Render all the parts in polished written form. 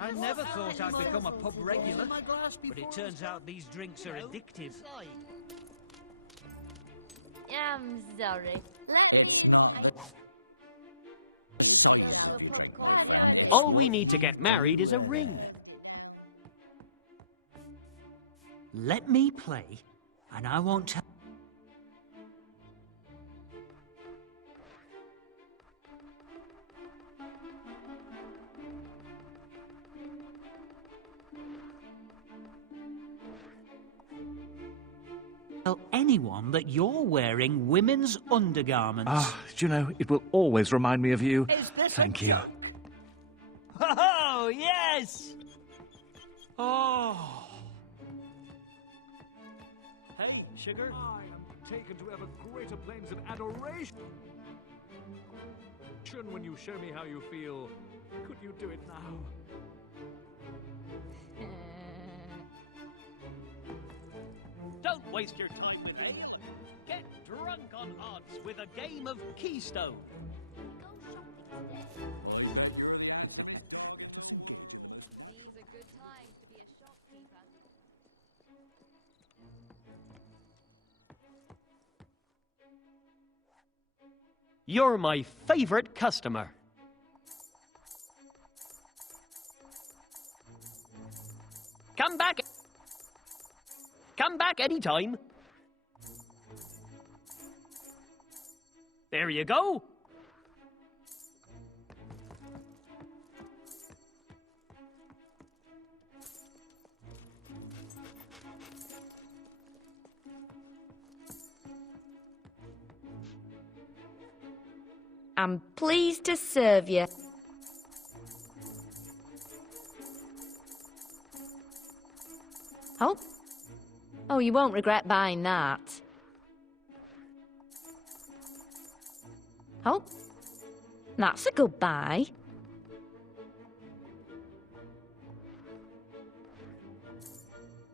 I never thought I'd become a pub regular, but it turns out these drinks are addictive. I'm sorry. It's not. All we need to get married is a ring. Let me play, and I won't tell. Tell anyone that you're wearing women's undergarments. Ah, do you know, it will always remind me of you. Thank you. Oh, yes! Oh. Hey, sugar? I am taken to ever greater planes of adoration when you show me how you feel. Could you do it now? Don't waste your time with ale. Get drunk on odds with a game of Keystone. These are good times to be a shopkeeper. You're my favorite customer. Come back. Come back anytime. There you go. I'm pleased to serve you. Oh? Oh, you won't regret buying that. Oh? That's a good buy.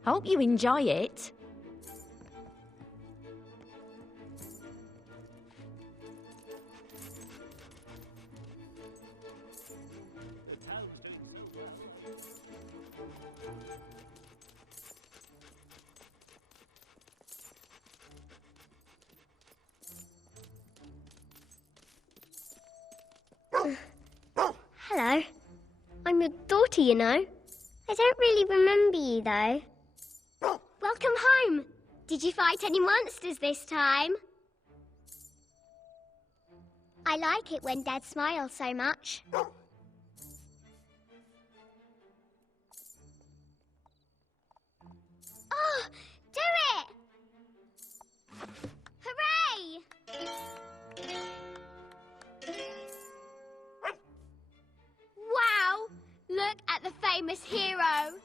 Hope you enjoy it. Hello. I'm your daughter, you know. I don't really remember you, though. Welcome home. Did you fight any monsters this time? I like it when Dad smiles so much. Oh, do it! Hooray! Wow! Look at the famous hero!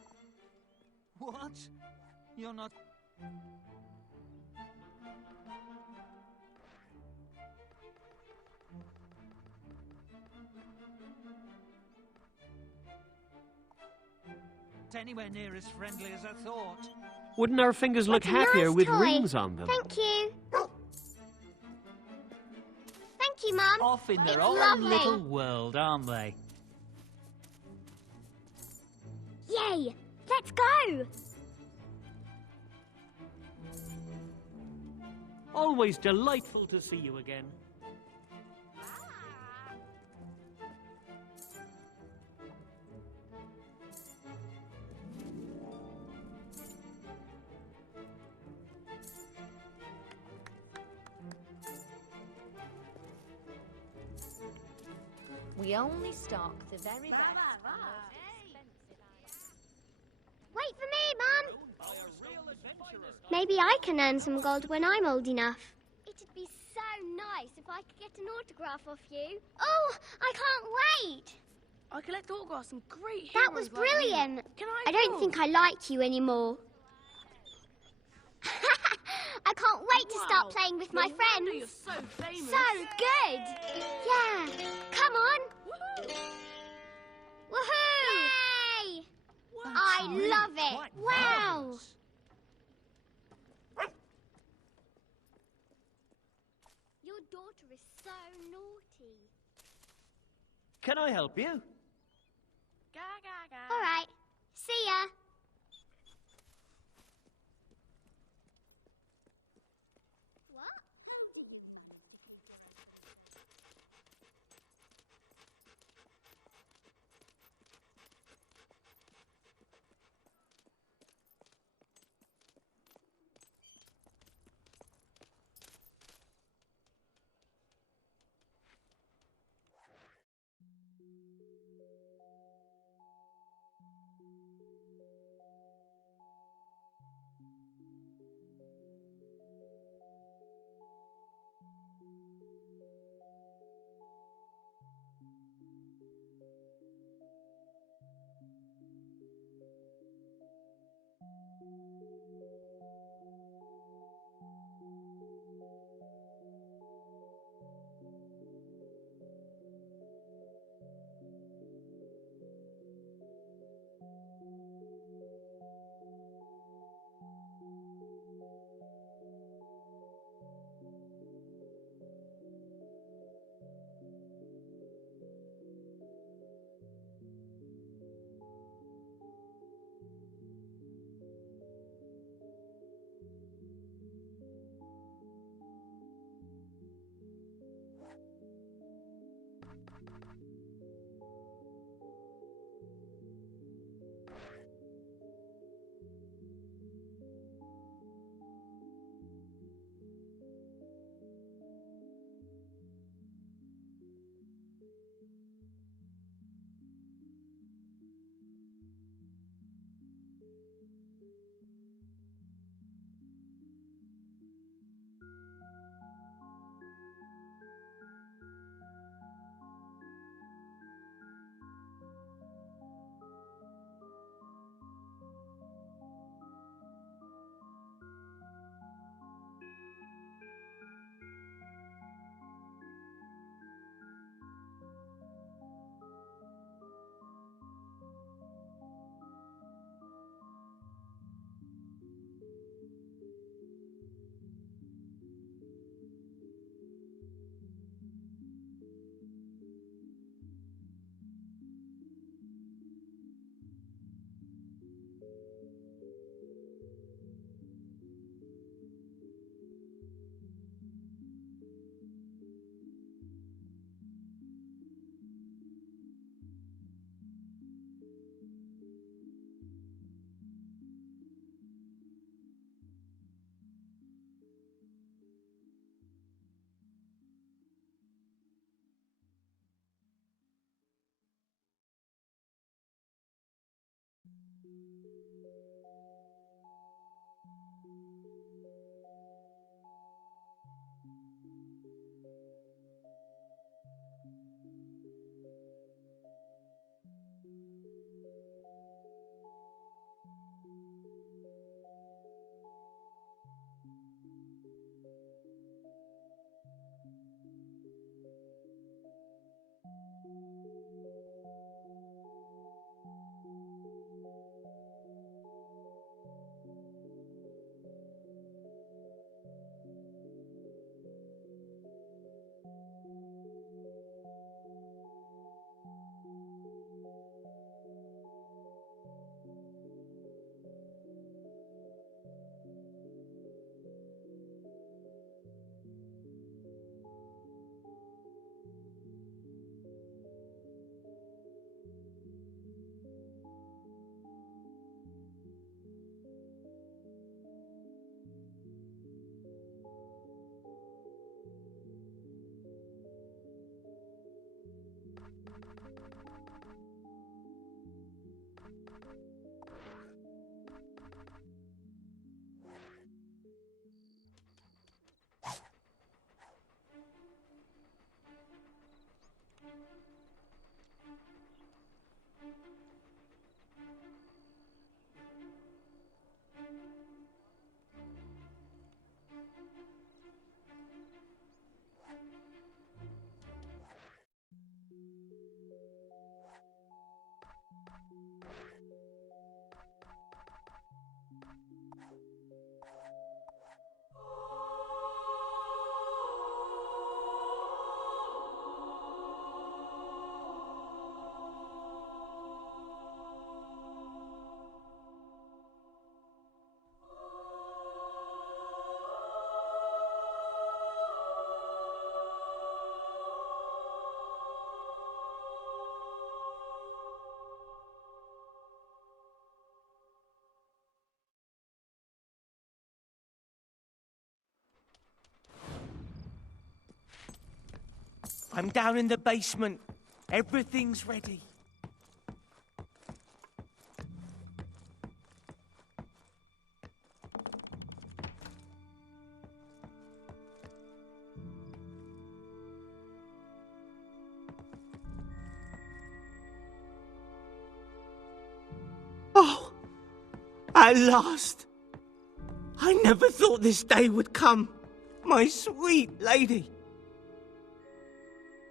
What? You're not... anywhere near as friendly as I thought. Wouldn't our fingers look What a happier nice with toy. rings on them? Thank you. Thank you, Mum. Off in their It's own lovely. little world, aren't they? Yay! Let's go! Always delightful to see you again. We only stock the very best. Wait for me, Mum! Maybe I can earn some gold when I'm old enough. It'd be so nice if I could get an autograph off you. Oh, I can't wait! I collect autographs from great That heroes was like you. brilliant! Can I I don't think I like you anymore. I can't wait to start playing with my No friends. wonder you're so famous. So good! Yeah! Come on! Woohoo! Yay! I love it! Wow! Your daughter is so naughty. Can I help you? Ga ga ga. All right. See ya. What? I'm down in the basement. Everything's ready. Oh, at last. I never thought this day would come. My sweet lady.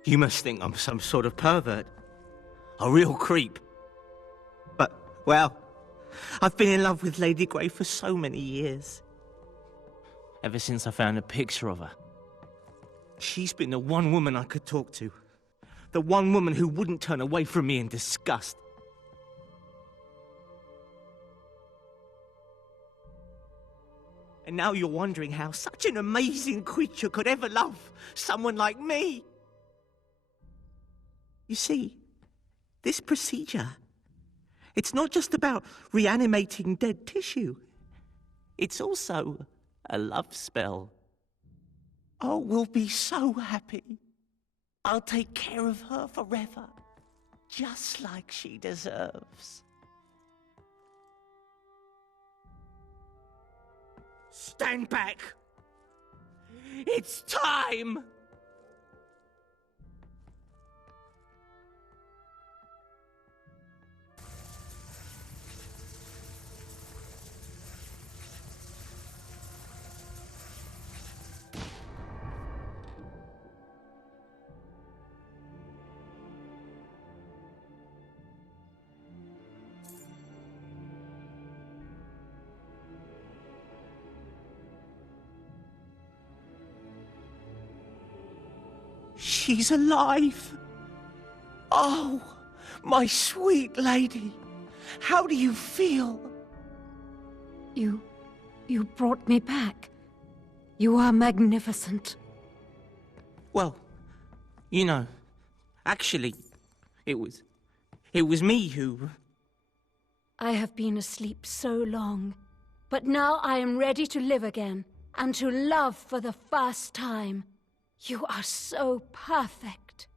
You must think I'm some sort of pervert. A real creep. But, well, I've been in love with Lady Grey for so many years. Ever since I found a picture of her. She's been the one woman I could talk to. The one woman who wouldn't turn away from me in disgust. And now you're wondering how such an amazing creature could ever love someone like me. You see, this procedure, it's not just about reanimating dead tissue. It's also a love spell. Oh, we'll be so happy. I'll take care of her forever, just like she deserves. Stand back! It's time! She's alive! Oh, my sweet lady! How do you feel? You brought me back. You are magnificent. Well, you know, actually, it was me who... I have been asleep so long, but now I am ready to live again, and to love for the first time. You are so perfect.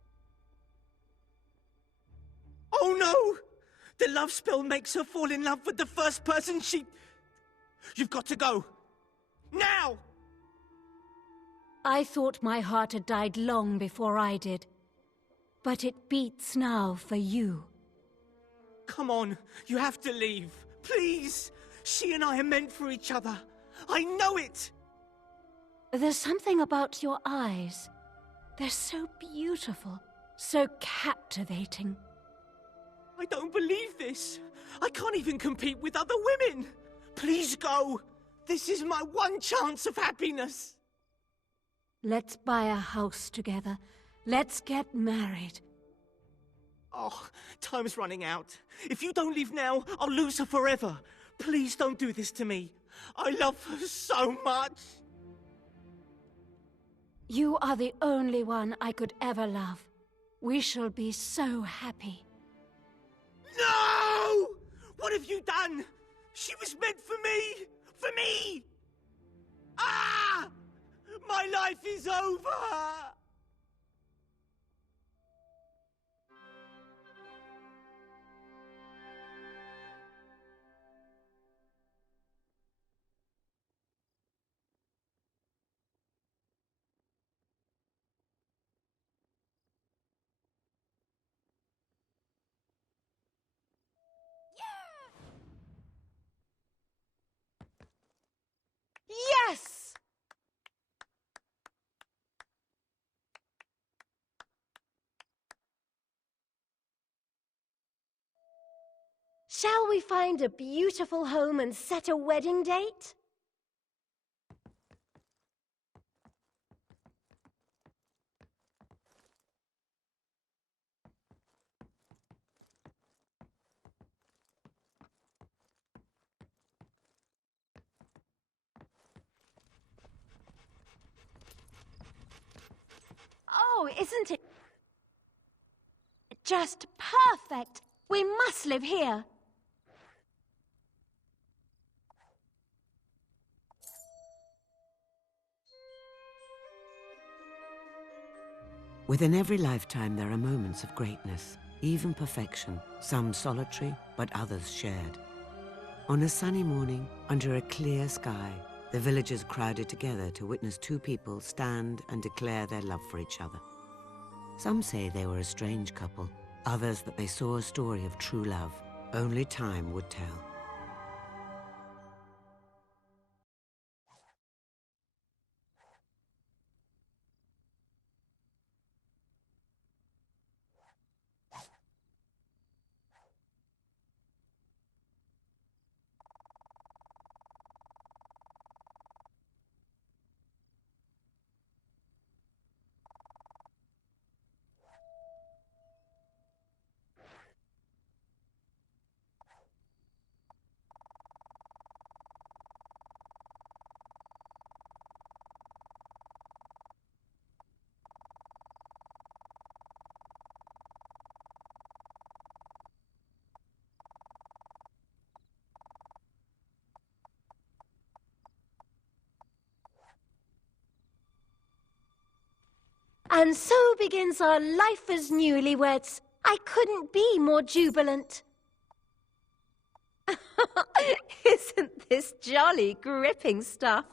Oh no! The love spell makes her fall in love with the first person she... You've got to go! Now! I thought my heart had died long before I did. But it beats now for you. Come on, you have to leave. Please! She and I are meant for each other. I know it! There's something about your eyes. They're so beautiful, so captivating. I don't believe this. I can't even compete with other women. Please go. This is my one chance of happiness. Let's buy a house together. Let's get married. Oh, time's running out. If you don't leave now, I'll lose her forever. Please don't do this to me. I love her so much. You are the only one I could ever love. We shall be so happy. No! What have you done? She was meant for me! For me! Ah! My life is over! Yes! Shall we find a beautiful home and set a wedding date? Oh, isn't it just perfect? We must live here. Within every lifetime there are moments of greatness, even perfection, some solitary, but others shared. On a sunny morning, under a clear sky, the villagers crowded together to witness two people stand and declare their love for each other. Some say they were a strange couple, others that they saw a story of true love. Only time would tell. And so begins our life as newlyweds. I couldn't be more jubilant. Isn't this jolly gripping stuff?